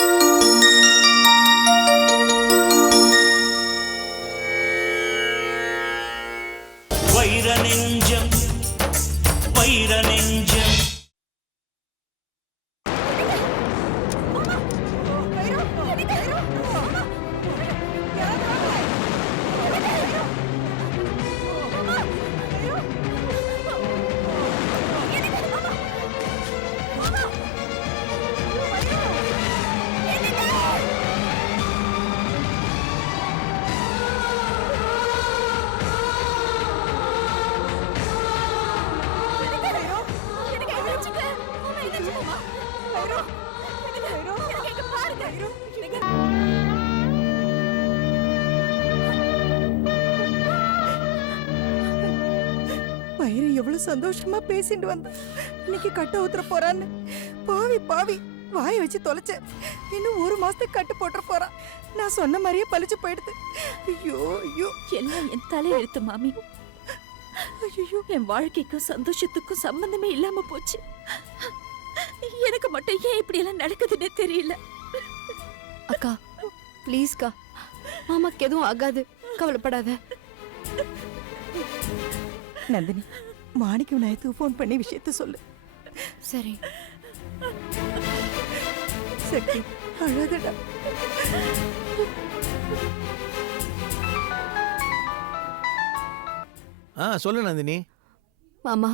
うん。சந்தோஷமா பேசிட்டு வந்தா இன்னைக்கு கட்ட ஊத்துற போறான்னு. பாவி பாவி வாயை வச்சு தொலைச்ச. இன்னும் ஒரு மாசத்துக்கு கட்டு போட்டுற போறான். நான் சொன்ன மாதிரியே பழிச்சு போயிடுது. ஐயோ ஐயோ. எல்லாம் என் தலையெழுத்து மாமி. ஐயோ என் வாழ்க்கைக்கும் சந்தோஷத்துக்கும் சம்பந்தமே இல்லாம போச்சு. எனக்கு மட்டும் ஏன் இப்படி எல்லாம் நடக்குதுன்னே தெரியல. அக்கா ப்ளீஸ்க்கா. மாமாக்கு எதுவும் ஆகாது. கவலைப்படாத. நந்தினி மாணிக்க விநாயகத்துக்கு ஃபோன் பண்ணி விஷயத்த சொல்லு. சரி. சக்தி அழாதடா ஆ சொல்லு நந்தினி. மாமா.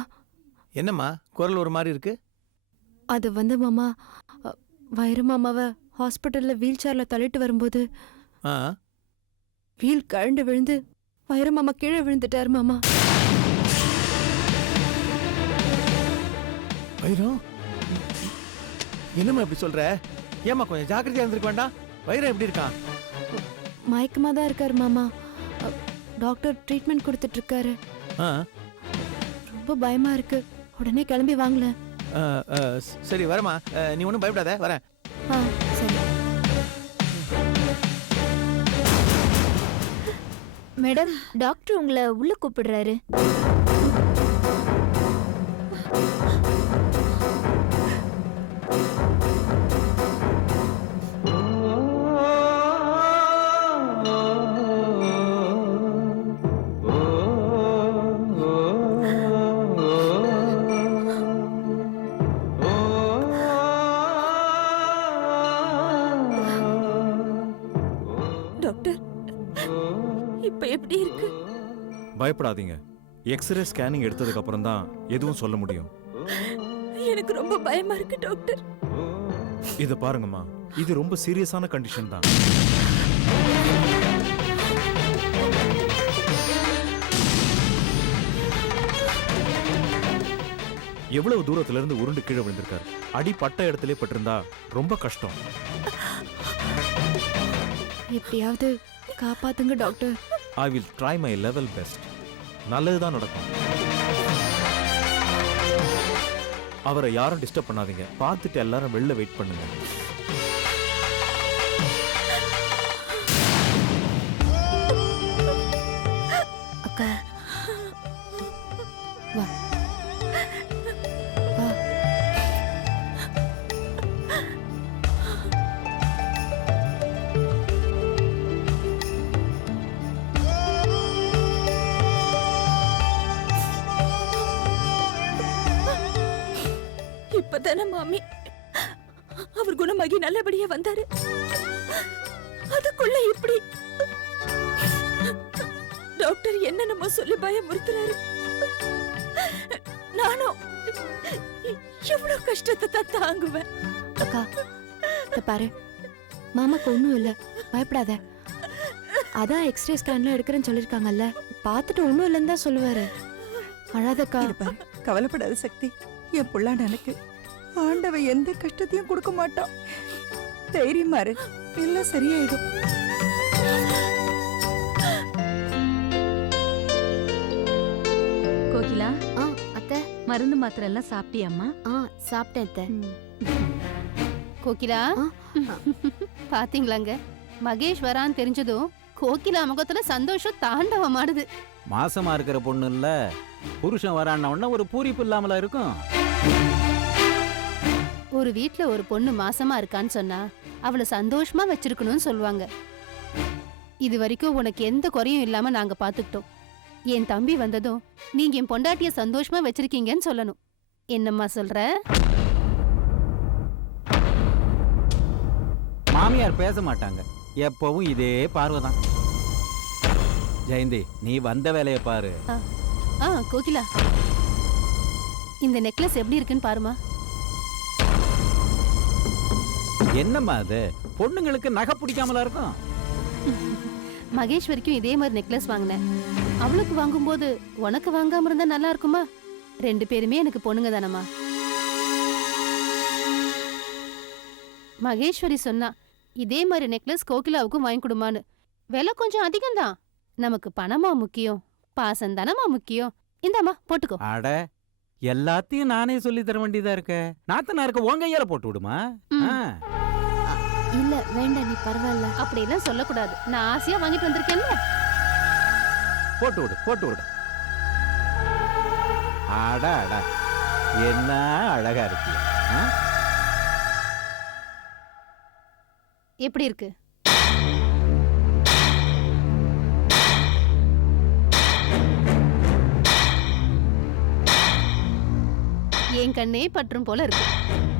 என்னம்மா குரல் ஒரு மாதிரி இருக்கு? அது வந்து மாமா அ, வைர மாமாவை ஹாஸ்பிட்டல்ல வீல் சேர்ல தள்ளிட்டு வரும்போது ஆ. வீல் கழண்டு விழுந்து வைர மாமா கீழே விழுந்துட்டாரு மாமா. வைரம் என்னம்மா இப்படி சொல்ற? ஏம்மா கொஞ்சம் ஜாக்கிரதையா இருந்திருக்க வேண்டாம்? வைரம் எப்படி இருக்கான்? மயக்கமா தான் இருக்காரு மாமா. டாக்டர் ட்ரீட்மெண்ட் கொடுத்துட்டு இருக்காரு. ஆ. ரொம்ப பயமா இருக்கு. உடனே கிளம்பி வாங்கல ஆ, ஆ, ஸ்- சரி வரமா நீ ஒன்றும் பயப்படாத. வரேன். ஆ சரி. மேடம் டாக்டர் உங்களை உள்ள கூப்பிடுறாரு. எப்படி இருக்கு? பயப்படாதீங்க. எக்ஸ்ரே ஸ்கேனிங் எடுத்ததுக்கு அப்புறம் தான் எதுவும் சொல்ல முடியும். எனக்கு ரொம்ப பயமா இருக்கு டாக்டர். இத பாருங்கம்மா. இது ரொம்ப சீரியஸான கண்டிஷன் தான். எவ்வளவு தூரத்துல இருந்து உருண்டு கீழே விழுந்திருக்காரு? அடி பட்ட இடத்திலே பட்டிருந்தா ரொம்ப கஷ்டம். எப்படியாவது காப்பாத்துங்க doctor. I will try my level best நல்லதுதான் நடக்கும். அவரை யாரும் டிஸ்டர்ப் பண்ணாதீங்க. பார்த்துட்டு எல்லாரும் வெளில வெயிட் பண்ணுங்க. இப்பதானே மாமி அவர் குணமாகி நல்லபடியா வந்தாரு. அதுக்குள்ள இப்படி டாக்டர் என்னென்னமோ சொல்லி பயமுறுத்துறாரு? நானும் எவ்வளவு கஷ்டத்தை தான் தாங்குவேன். அக்கா பாரு. மாமாக்கு ஒண்ணும் இல்ல. பயப்படாத. அதான் எக்ஸ்ரே ஸ்கேன்ல எடுக்கிறேன்னு சொல்லிருக்காங்கல்ல. பார்த்துட்டு ஒண்ணும் இல்லைன்னு தான் சொல்லுவாரு. அழாதக்கா. கவலைப்படாத சக்தி. என் புள்ள எனக்கு ஆண்டவன் எந்த கஷ்டத்தையும் கொடுக்க மாட்டான். தைரியமா இரு. எல்லாம் சரியாயிடும். கோகிலா ஆ அத்தை. மருந்து மாத்திரை எல்லாம் சாப்பிட்டியாம்மா? ஆ சாப்பிட்டேன் அத்தை. கோகிலா? ஆ? பாத்தீங்களாங்க? மகேஷ் வரான்னு தெரிஞ்சதும் கோகிலா முகத்துல சந்தோஷம் தாண்டவமாடுது. மாசமா இருக்கிற பொண்ணு இல்ல புருஷன் வரான உடனே ஒரு பூரிப்பு இல்லாமல இருக்கும்? ஒரு வீட்ல ஒரு பொண்ணு மாசமா இருக்கான்னு சொன்னா அவளை சந்தோஷமா வச்சிருக்கணும்னு சொல்லுவாங்க. இது வரைக்கும் உனக்கு எந்த குறையும் இல்லாம நாங்க பாத்துக்கிட்டோம். என் தம்பி வந்ததும் நீங்க என் பொண்டாட்டிய சந்தோஷமா வச்சிருக்கீங்கன்னு சொல்லணும். என்னம்மா சொல்ற? மாமியார் பேச மாட்டாங்க. எப்பவும் இதே பார்வை தான். ஜெயந்தி நீ வந்த வேலையை பாரு. ஆ கோகிலா. இந்த நெக்லஸ் எப்படி இருக்குன்னு பாருமா என்னம்மா அது? பொண்ணுங்களுக்கு நகை பிடிக்காமலா இருக்கும்? மகேஸ்வரிக்கும் இதே மாதிரி நெக்லஸ் வாங்கினேன். அவளுக்கு வாங்கும்போது உனக்கு வாங்காம இருந்தா நல்லா இருக்குமா? ரெண்டு பேருமே எனக்கு பொண்ணுங்க தானம்மா. மகேஸ்வரி சொன்னா இதே மாதிரி நெக்லஸ் கோகிலாவுக்கும் வாங்கி கொடுமான்னு. விலை கொஞ்சம் அதிகம்தான். நமக்கு பணமா முக்கியம். பாசம் தானமா முக்கியம். இந்தாம்மா போட்டுக்கோ. அட எல்லாத்தையும் நானே சொல்லி தர வேண்டியதா இருக்க? நாத்தனாருக்கு உன் கையால போட்டு விடுமா. ஆ. இல்ல வேண்டாம் நீ பரவாயில்ல. அப்படியெல்லாம் சொல்லக்கூடாது. நான் ஆசையா வாங்கிட்டு வந்திருக்கேன்ல. போட்டு விடு போட்டு விடு. அட அட. என்ன அழகா இருக்கு? எப்படி இருக்கு? என் கண்ணே பற்றும் போல இருக்கு.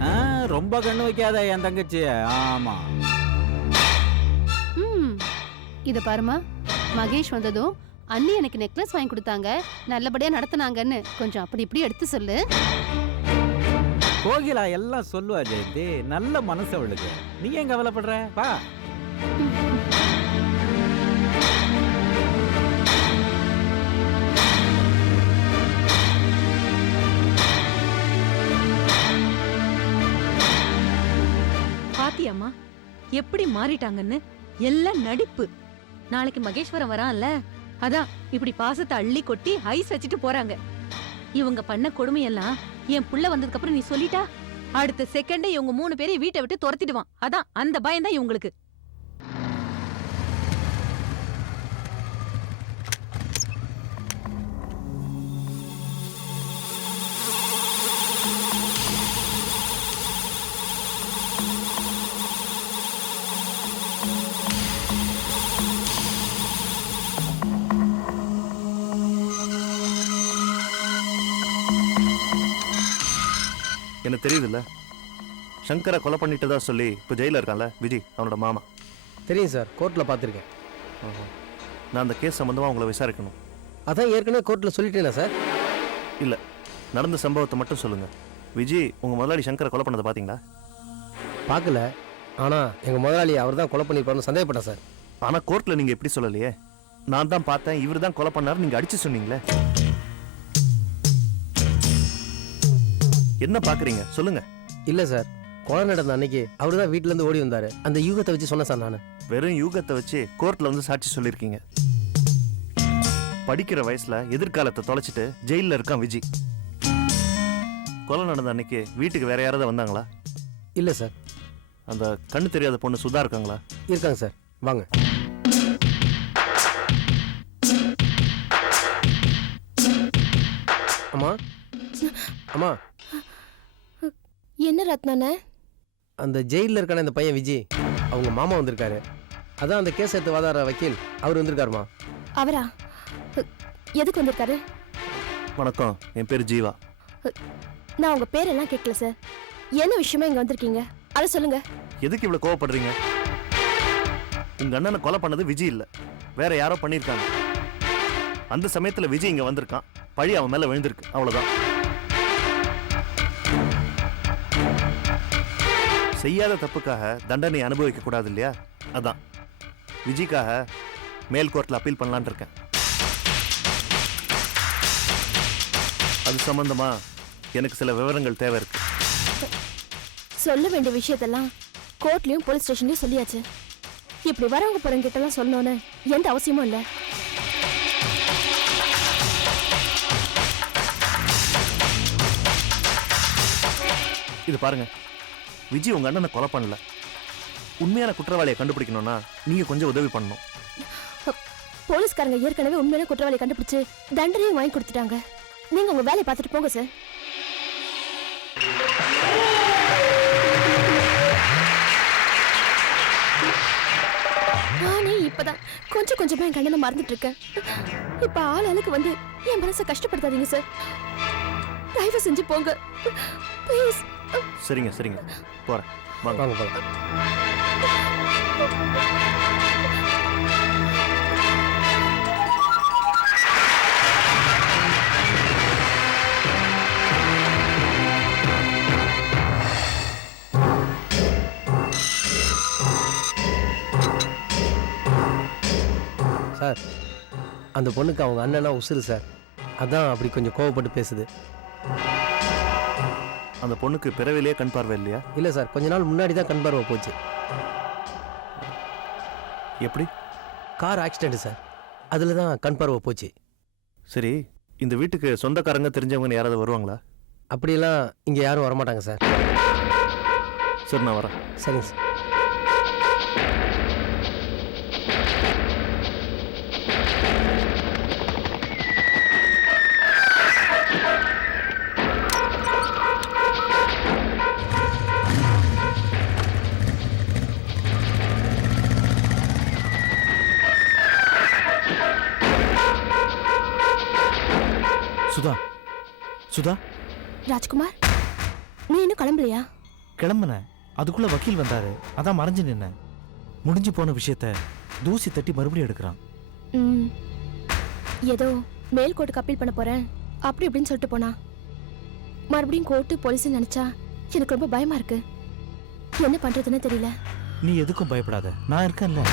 ஆ, ரொம்ப கண்ணு வைக்காத என் தங்கச்சி ஆமா. ம். இத பாருமா மகேஷ் வந்ததும் அண்ணி எனக்கு நெக்லஸ் வாங்கி கொடுத்தாங்க. நல்லபடியா நடத்துனாங்கன்னு. கொஞ்சம் அப்படி இப்படி எடுத்து சொல்லு. கோகிலா எல்லாம் சொல்லுவா ஜெயந்தி. நல்ல மனசு அவளுக்கு. நீ ஏன் கவலைப்படுற? பாத்தியாம்மா எப்படி மாறிட்டாங்கன்னு எல்லாம் நடிப்பு. நாளைக்கு மகேஸ்வரம் வரான்ல அதான் இப்படி பாசத்தை அள்ளி கொட்டி ஐஸ் வச்சுட்டு போறாங்க. இவங்க பண்ண கொடுமையெல்லாம் என் புள்ள வந்ததுக்கு அப்புறம் நீ சொல்லிட்டா? அடுத்த செகண்டே இவங்க மூணு பேரையும் வீட்டை விட்டு துரத்திடுவான். அதான் அந்த பயம்தான் இவங்களுக்கு. தெரியுதுல்ல? சங்கரை கொலை பண்ணிட்டதா சொல்லி இப்போ ஜெயிலில் இருக்கான்ல விஜய் அவனோட மாமா. தெரியும் சார் கோர்ட்டில் பார்த்துருக்கேன். நான் அந்த கேஸ் சம்மந்தமாக உங்களை விசாரிக்கணும். அதான் ஏற்கனவே கோர்ட்டில் சொல்லிட்டேனா சார். நடந்த சம்பவத்தை மட்டும் சொல்லுங்க. விஜய் உங்கள் முதலாளி சங்கரை கொலை பண்ணதை பார்த்தீங்களா பார்க்கல ஆனால் எங்கள் முதலாளி அவர் தான் கொலை பண்ணியிருப்பாருன்னு சந்தேகப்பட்டேன் சார். ஆனால் கோர்ட்டில் நீங்கள் எப்படி சொல்லலையே. நான் தான் பார்த்தேன் இவர் தான் கொலை பண்ணாரு நீங்கள் அடிச்சு சொன்னீங்களே. என்ன பார்க்குறீங்க சொல்லுங்க. இல்லை சார். கொலை நடந்த அன்னைக்கு அவர் தான் வீட்டிலேருந்து ஓடி வந்தார். அந்த யூகத்தை வச்சு சொன்னேன் சார் நான். வெறும் யூகத்தை வச்சு கோர்ட்டில் வந்து சாட்சி சொல்லியிருக்கீங்க. படிக்கிற வயசுல எதிர்காலத்தை தொலைச்சிட்டு ஜெயிலில் இருக்கான் விஜய் கொலை நடந்த அன்னைக்கு வீட்டுக்கு வேற யாராவது வந்தாங்களா? இல்லை சார். அந்த கண்ணு தெரியாத பொண்ணு சுதா இருக்காங்களா? இருக்காங்க சார். வாங்க. அம்மா? அம்மா? என்ன ரத்னானே அந்த ஜெயிலில் இருக்கான இந்த பையன் விஜய் அவங்க மாமா வந்திருக்காரு. அதான் அந்த கேஸ் எடுத்து வாதாடுற வக்கீல். அவர் வந்திருக்காருமா? அவரா? எதுக்கு வந்திருக்காரு? வணக்கம். என் பேர் ஜீவா. நான் உங்க பேரெல்லாம் கேட்கல சார். என்ன விஷயமா இங்க வந்திருக்கீங்க? அதை சொல்லுங்க. எதுக்கு இவ்வளவு கோவப்படுறீங்க? உங்க அண்ணனை கொலை பண்ணது விஜய் இல்ல. வேற யாரோ பண்ணியிருக்காங்க. அந்த சமயத்துல விஜய் இங்க வந்திருக்கான். பழி அவன் மேல விழுந்திருக்கு. அவ்வளவுதான். செய்யாத தப்புக்காக தண்டனை அனுபவிக்க கூடாது இல்லையா அதான். விஜய்க்காக மேல் கோர்ட்ல அப்பீல் பண்ணலான்னு இருக்கேன். அது சம்பந்தமா எனக்கு சில விவரங்கள் தேவை இருக்கு. சொல்ல வேண்டிய விஷயத்தெல்லாம் கோர்ட்லயும் போலீஸ் ஸ்டேஷன்லயும் சொல்லியாச்சு. இப்படி வரவங்க போறவங்க கிட்ட எல்லாம் சொல்லணும்னு எந்த அவசியமும் இல்ல. இது பாருங்க. விஜய் உங்கள் அண்ணனை கொலை பண்ணல. உண்மையான குற்றவாளியை கண்டுபிடிக்கணும்னா நீங்கள் கொஞ்சம் உதவி பண்ணணும். போலீஸ்காரங்க ஏற்கனவே உண்மையான குற்றவாளியை கண்டுபிடிச்சு தண்டனையும் வாங்கி கொடுத்துட்டாங்க. நீங்கள் உங்கள் வேலையை பார்த்துட்டு போங்க சார். நானே இப்பதான் கொஞ்சம் கொஞ்சமா என் கண்ணனை மறந்துட்டு இருக்கேன் இப்ப ஆள் ஆளுக்கு வந்து என் மனசை கஷ்டப்படுத்தாதீங்க சார். தயவு செஞ்சு போங்க. ப்ளீஸ் சரிங்க சரிங்க. போறேன். வாங்க. வாங்க போகலாம் சார் அந்த பொண்ணுக்கு அவங்க அண்ணனா உசுறு சார். அதான் அப்படி கொஞ்சம் கோவப்பட்டு பேசுது. அந்த பொண்ணுக்கு பிறவிலேயே கண் பார்வை இல்லையா? இல்லை சார் கொஞ்ச நாள் முன்னாடி தான் கண் பார்வை போச்சு. எப்படி? Car accident sir. அதில் தான் கண் பார்வை போச்சு. சரி இந்த வீட்டுக்கு சொந்தக்காரங்க தெரிஞ்சவங்கன்னு யாராவது வருவாங்களா? அப்படியெல்லாம் இங்கே யாரும் வரமாட்டாங்க சார். சரி நான் வரேன். சரிங்க சார். சுதா? ராஜ்குமார் நீ இன்னும் கிளம்பலையா? கிளம்புனேன் அதுக்குள்ள வக்கீல் வந்தாரு. அதான் மறைஞ்சு நின்னேன் முடிஞ்சு போன விஷயத்த தூசி தட்டி மறுபடியும் எடுக்கிறான். ம். ஏதோ மேல் கோர்ட்டுக்கு அப்பீல் பண்ண போறேன். அப்படி இப்படின்னு சொல்லிட்டு போனா. மறுபடியும் கோர்ட்டு போலீஸ் நினைச்சா எனக்கு ரொம்ப பயமா இருக்கு. என்ன பண்றதுன்னு தெரியல. நீ எதுக்கும் பயப்படாத. நான் இருக்கேன்ல.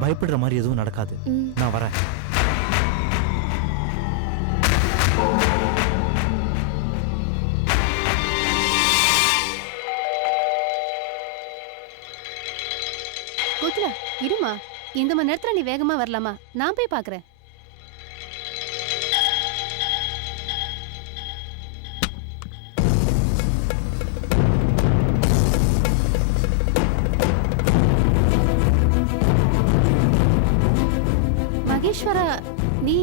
பயப்படுற மாதிரி எதுவும் நடக்காது. ம். நான் வரேன். இருமா இந்த மணி நேரத்துல நீ வேகமா வரலாமா? நான் போய் பாக்குறேன். மகேஸ்வரா நீ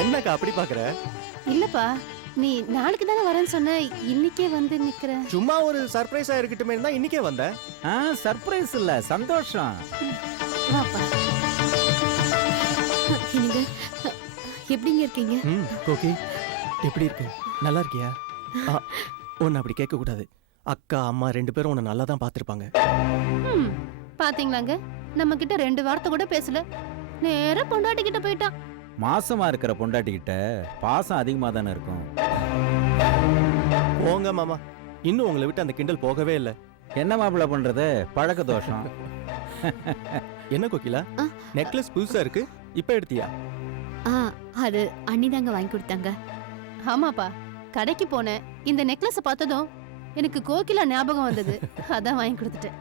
என்னக்கா அப்படி பாக்குற? இல்லப்பா. நீ நாளைக்கு தானே வரேன்னு சொன்ன இன்னைக்கே வந்து நிக்கிற சும்மா ஒரு சர்ப்ரைஸா இருக்கட்டுமே தான் இன்னைக்கே வந்தேன் ஆ சர்ப்ரைஸ் இல்ல சந்தோஷம். வாப்பா. நீங்க எப்படிங்க இருக்கீங்க? ம் கோகி எப்படி இருக்கு? நல்லா இருக்கியா? ஆ உன்னை அப்படி கேட்க கூடாது. அக்கா அம்மா ரெண்டு பேரும் உன்னை நல்லா தான் பார்த்துருப்பாங்க. பாத்தீங்களாங்க? நம்ம கிட்ட ரெண்டு வார்த்தை கூட பேசல. நேரா பொண்டாட்டி கிட்ட போயிட்டான். மாசமா இருக்கிற பொண்டாட்டிக்கிட்ட பாசம் அதிகமா தானே இருக்கும்? போங்க மாமா. இன்னும் உங்களை விட்டு அந்த கிண்டல் போகவே இல்லை. என்ன மாப்பிள்ள பண்றது? பழக்க தோஷம். என்ன கோகிலா? ஆ. நெக்லஸ் புதுசா இருக்கு. இப்ப எடுத்தியா? ஆ அது அண்ணி தாங்க வாங்கி கொடுத்தாங்க. ஆமாப்பா. கடைக்கு போனேன். இந்த நெக்லஸ் பார்த்ததும் எனக்கு கோகிலா ஞாபகம் வந்தது. அதான் வாங்கி கொடுத்துட்டேன்.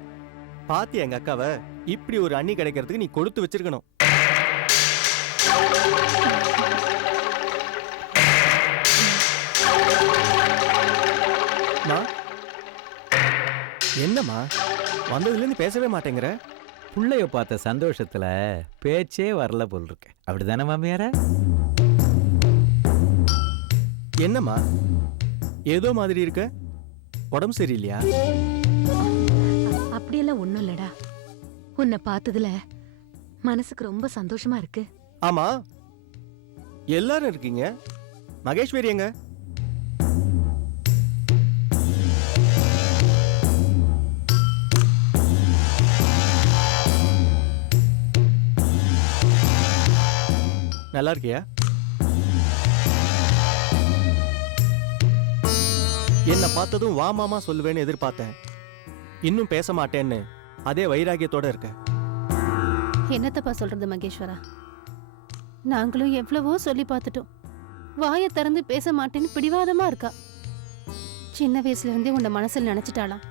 பாத்தியா எங்க அக்காவை? இப்படி ஒரு அண்ணி கிடைக்கிறதுக்கு நீ கொடுத்து வச்சிருக்கணும். என்னம்மா? வந்ததுல இருந்து பேசவே மாட்டேங்கிற? புள்ளைய பார்த்த சந்தோஷத்துல பேச்சே வரல போல் இருக்கு அப்படிதானே மாமியார? என்னம்மா? ஏதோ மாதிரி இருக்க? உடம்பு சரியில்லையா? அப்படியெல்லாம் ஒண்ணும் இல்லடா. உன்னை பார்த்ததுல மனசுக்கு ரொம்ப சந்தோஷமா இருக்கு. ஆமா. எல்லாரும் இருக்கீங்க. மகேஸ்வரி எங்க? நல்லா இருக்கியா? என்னை பார்த்ததும் வா மாமா சொல்லுவேன்னு எதிர்பார்த்தேன். இன்னும் பேச மாட்டேன்னு அதே வைராகியத்தோட இருக்க. என்னத்தப்பா சொல்றது மகேஸ்வரா? நாங்களும் எவ்வளவோ சொல்லி பார்த்துட்டோம். வாயை திறந்து பேச மாட்டேன்னு பிடிவாதமா இருக்கா? சின்ன வயசுல இருந்தே உன்னை மனசுல நினைச்சிட்டாளாம்.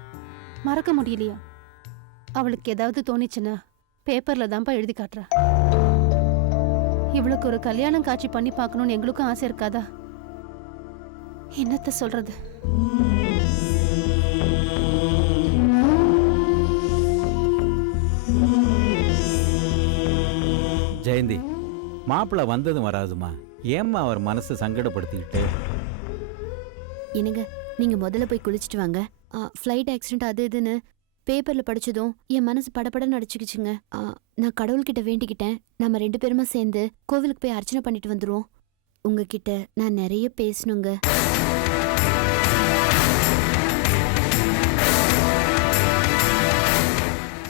மறக்க முடியலையா? அவளுக்கு ஏதாவது தோணிச்சுன்னா பேப்பர்ல தான்ப்பா எழுதி காட்டுறா. இவளுக்கு ஒரு கல்யாணம் காட்சி பண்ணி பார்க்கணும்னு எங்களுக்கும் ஆசை இருக்காதா? என்னத்த சொல்றது? ஜெயந்தி மாப்பிள்ள வந்ததும் வராதுமா ஏம்மா அவர் மனசை சங்கடப்படுத்திக்கிட்டு? என்னங்க நீங்க முதல்ல போய் குளிச்சுட்டு வாங்க. ஃப்ளைட் ஆக்சிடென்ட் அது இதுன்னு பேப்பர்ல படிச்சதும் என் மனசு படபடன்னு அடிச்சுக்கிச்சுங்க. நான் கடவுள்கிட்ட வேண்டிக்கிட்டேன். நம்ம ரெண்டு பேருமா சேர்ந்து கோவிலுக்கு போய் அர்ச்சனை பண்ணிட்டு வந்துருவோம். உங்ககிட்ட நான் நிறைய பேசணுங்க.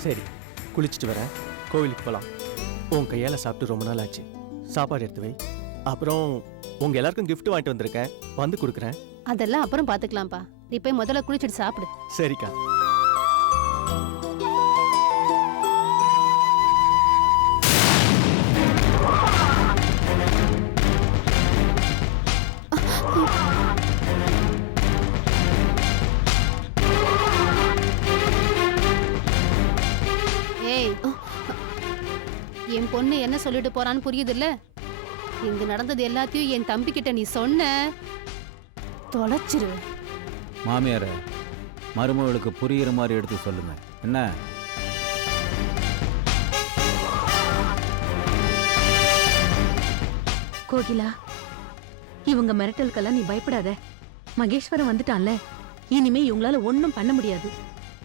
சரி குளிச்சுட்டு வரேன். கோவிலுக்கு போகலாம் உன் கையால் சாப்பிட்டு ரொம்ப நாள் ஆச்சு. சாப்பாடு எடுத்து வை. அப்புறம் உங்க எல்லாருக்கும் gift வாங்கிட்டு வந்திருக்கேன். வந்து கொடுக்குறேன். அதெல்லாம் அப்புறம் பாத்துக்கலாம்ப்பா. நீ போய் முதல்ல குளிச்சுட்டு சாப்பிடு. சரிக்கா. என் பொண்ணு என்ன சொல்லிட்டு போறான்னு புரியுதுல்ல? இங்க நடந்தது எல்லாத்தையும் என் தம்பி கிட்ட நீ சொன்ன. தொலைச்சிரு. மாமியார் மருமகளுக்கு புரியுற மாதிரி எடுத்து சொல்லுங்க. என்ன? கோகிலா இவங்க மிரட்டலுக்கெல்லாம் நீ பயப்படாத. மகேஸ்வரன் வந்துட்டான்ல. இனிமே இவங்களால ஒண்ணும் பண்ண முடியாது.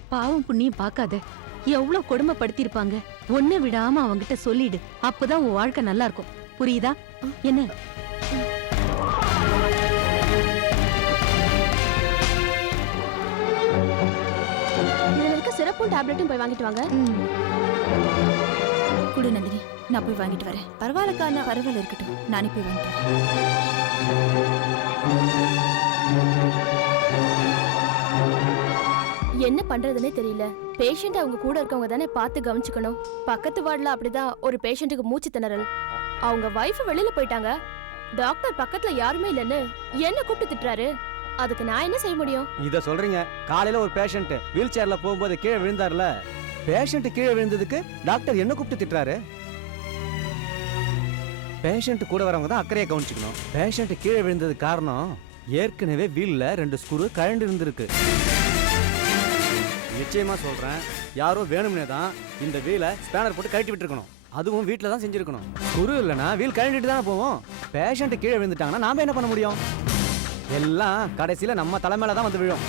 பாவம் புண்ணியம் பார்க்காத. எவ்வளவு கொடுமைப்படுத்திருப்பாங்க ஒண்ணு விடாம அவங்கிட்ட சொல்லிடு. அப்பதான் உன் வாழ்க்கை நல்லா இருக்கும் புரியுதா? என்ன? இதுல இருக்க சிறப்பும் டேப்லெட்டும் போய் வாங்கிட்டு வாங்க. குடு நந்தினி நான் போய் வாங்கிட்டு வரேன். பரவாயில்லக்கா நான் பரவாயில்ல இருக்கட்டும். நானே போய் வாங்கிட்டு வரேன். என்ன பண்றதுனே தெரியல. பேஷண்ட் அவங்க கூட இருக்கவங்க தானே பார்த்து கவனிச்சுக்கணும். பக்கத்து வார்டில் அப்படிதான் ஒரு பேஷண்ட்டுக்கு மூச்சு திணறல். அவங்க வைஃப் வெளியில போயிட்டாங்க. டாக்டர் பக்கத்துல யாருமே இல்லைன்னு என்ன கூப்பிட்டு திட்டுறாரு? அதுக்கு நான் என்ன செய்ய முடியும்? இத சொல்றீங்க. காலையில ஒரு பேஷண்ட் வீல் சேர்ல போகும்போது கீழே விழுந்தார்ல. பேஷண்ட் கீழே விழுந்ததுக்கு டாக்டர் என்ன கூப்பிட்டு திட்டுறாரு? பேஷண்ட் கூட வரவங்க தான் அக்கறையை கவனிச்சுக்கணும். பேஷண்ட் கீழே விழுந்தது காரணம் ஏற்கனவே வீல்ல ரெண்டு ஸ்க்ரூ கழண்டு இருந்திருக்கு. நிச்சயமாக சொல்கிறேன் யாரோ வேணும்னே தான் இந்த வீலை ஸ்பேனர் போட்டு கழட்டி விட்டுருக்கணும் அதுவும் வீட்டில் தான் செஞ்சுருக்கணும். குரு இல்லைன்னா வீல் கழண்டிட்டு தானே போவோம். பேஷண்ட்டு கீழே விழுந்துட்டாங்கன்னா நாம என்ன பண்ண முடியும்? எல்லாம் கடைசியில் நம்ம தலைமையில தான் வந்து விழும்.